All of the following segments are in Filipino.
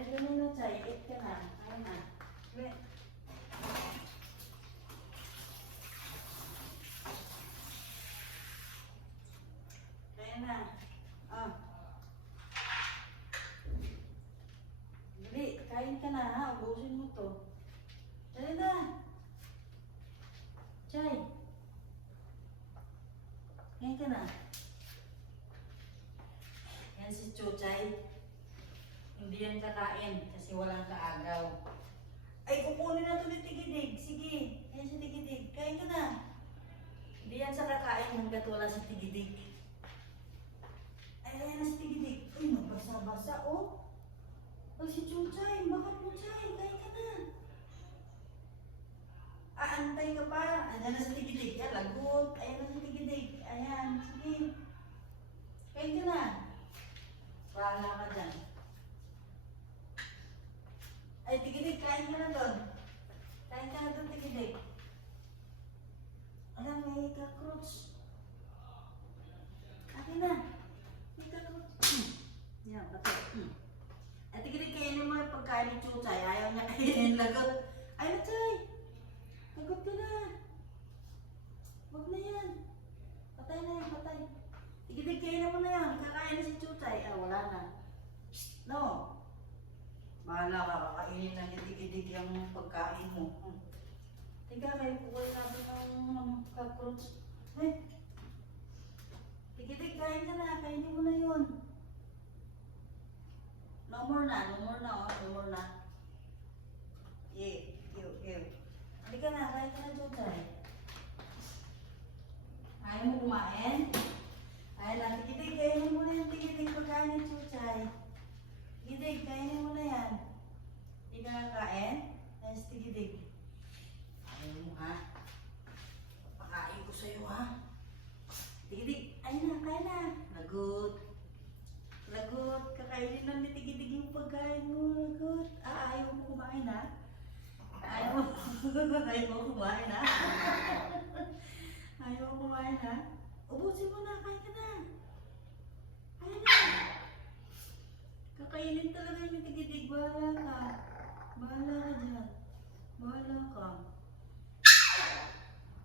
Halika muna, Chay. Eat ka na. Kaya na. Wait. Kaya na. Ah. Dali, kain ka na ha. Ubusin mo to. Dali na. Chay. Kain ka na. Yan si Chuchay. Hindi yan kakain kasi walang kaagaw. Ay, kukunin na ito ni Tigidig. Sige, yan si Tigidig. Kain ka na. Hindi yan sa kakain hanggat wala si Tigidig. Ay, ayan na si Tigidig. Uy, magbasa-basa, oh. Ay, si Chuchay. Bakit mo, Chay? Kain ka na. Aantay ka pa. Ayan na si Tigidig. Yan, lagot. Ayan na si Tigidig. Ayan, sige. Kain ka na. Bahala ka dyan. Ay, Tigidig, kain ka na doon. Kain ka na doon, Tigidig. Alam, may cockroach. Akin na. May cockroach. Yan, patay. Ay, Tigidig, kainin mo yung pagkain ni Chuchay. Ayaw niya kainin. Lagot. Ay, na, Chay. Lagot ka na. Huwag na yan. Patay na yan, patay. Tigidig, kainin mo na yan. Kakain na si Chuchay. Ah, wala na. No. Bahala ka, kakainin na niya Tigidig yung pagkain mo. Tiga, kayo kukuha natin ng cockroach. Eh, Tigidig, kain ka na. Kainin mo na yun. No more na, oh. No more na. Ew. Halika na, kain ka na, Chuchay. Ayaw mo kumain? Ayaw na, Tigidig, kainin mo na yung Tigidig pagkain ni Chuchay. Tigidig, kainin mo na yan. Hindi ka kakain? Yes, Tigidig. Ayaw mo ha? Pakain ko sa'yo ha? Tigidig, ayun na, kain na. Lagot. Kakainin lang ni Tigidig yung pagkain mo. Lagot. Ah, ayaw mo kumain ha? Ayaw mo kumain ha? Ayaw mo kumain ha? Ubusin mo na, kain ka na. Kain na. Kakainin talaga yung Tigidig. Bahala ka. Bahala ka dyan. Bahala ka.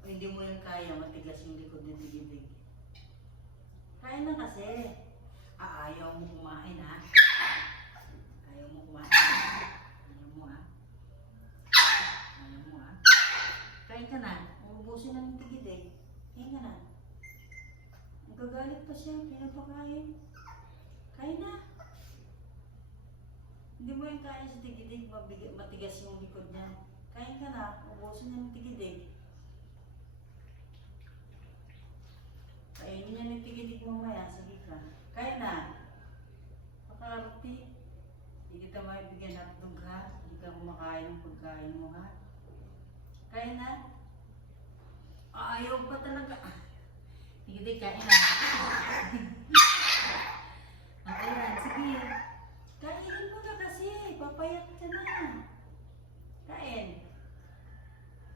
O, hindi mo yan kaya. Matigas yung likod ni Tigidig. Kain na kasi. Ah, ayaw mo kumain ha? Ayaw mo kumain. Ayaw mo ha? Ayaw mo ha? Kain ka na. Ubusin na yung Tigidig. Kain ka na. Nagagalit pa siya. Pinapakain. Kain na. Hindi mo yung kain si Tigidig, matigas yung likod niya. Kain ka na, ubusin niya ng Tigidig. Kainin niya ng Tigidig mamaya, sige ka. Kain na. Pakarati. Hindi kita maibigyan ng hotdog ha. Hindi ka kumakain ng pagkain mo ha. Kain na. Ayaw pa talaga. Tigidig, kain na. Ayan, sige. Kainin mo na kasi, papayat ka na. Kain.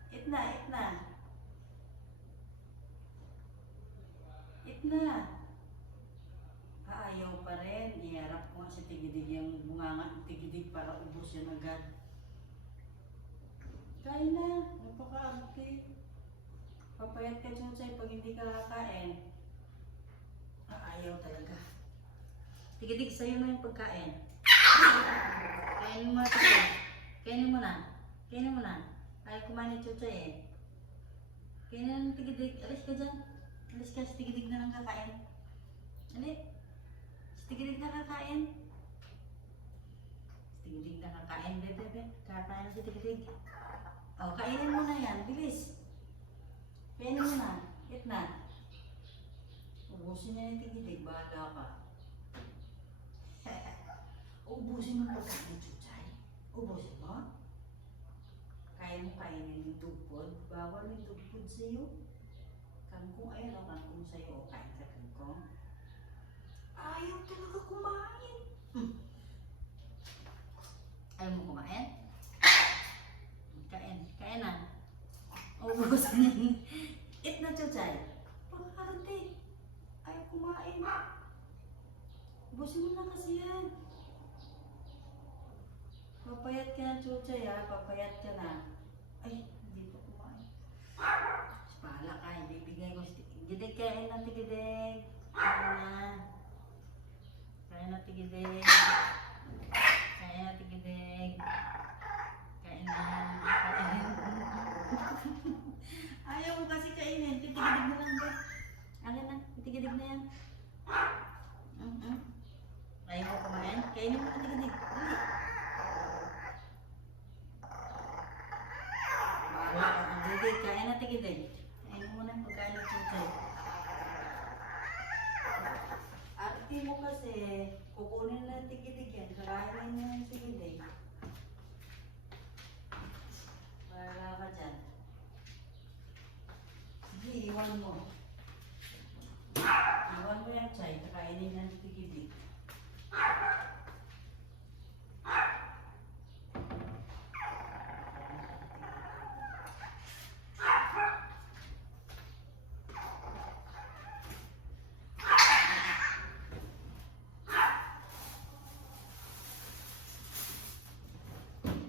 Eat na. Eat na. Ayaw pa rin. Iharap ko nga si Tigidig yung bunganga ng Tigidig para ubos yan agad. Kain na. Napaka-arte. Papayat ka, Chuchay, pag hindi ka kakain. Ayaw talaga. Tigidig, sa'yo na yung pagkain. Kainin mo na ito. Kainin mo na. Ayaw kumain ni Chuchay eh. Kainin ng Tigidig. Alis ka dyan. Alis ka, si Tigidig na lang kakain. Alis. Si Tigidig na kakain. Si Tigidig na kakain. Bebe. Kakain na si Tigidig. O, kainin mo na yan. Bilis. Kainin mo na. Eat na. Ubusin niya yung Tigidig. Bahala ka. Ubusin mo pagkain ni Chuchay. Ubusin mo. Kaya mo kainin yung tugpod. Bawal yung tugpod sa'yo. Kangkong, ayun o, kangkong sa'yo. O, kain ka kangkong. Ayaw talaga kumain. Ayaw mo kumain? Kain na. Ubusin. Eat na, Chuchay. Pagkakarante. Ayaw kumain. Ubusin mo na kasi yan. Papayat ka na, Chuchay, ha? Papayat ka na. Ay, hindi pa kumain. Pala ka, ibibigay ko. Gidig, kain na, tigidig. Kain na. Kain na, tigidig. Kain na, tigidig. Kain na. Kain. Ayaw mo kasi kainin. Tigidig na lang ba? Akin na, tigidig na yan. Ayaw mo kumain? Kainin mo na, tigidig. Dali. Bahala ka. Tigidig, kain na, tigidig. Kainin mo na yung pagkain ng Chuchay. Ate mo kasi, kukunin na yung tigidig yan. Kakainin mo yung tigidig. Bahala ka dyan. Sige, iwan mo. Iwan mo yung chay, kakainin na yung tigidig.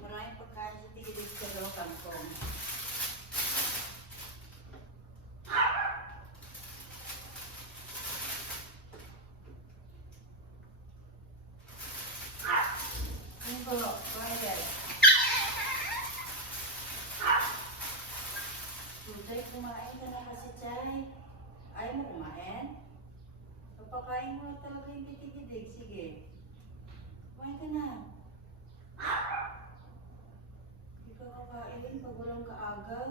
Maraming pagkain sa tigidig sa loob kangkong. Minggo, Friday. Chuchay, kumain ka na kasi, Chay. Ayaw mo kumain? Papakain mo na talaga yung tigidig. Sige. Kumain ka na. Hindi ka kakain pag walang kaagaw.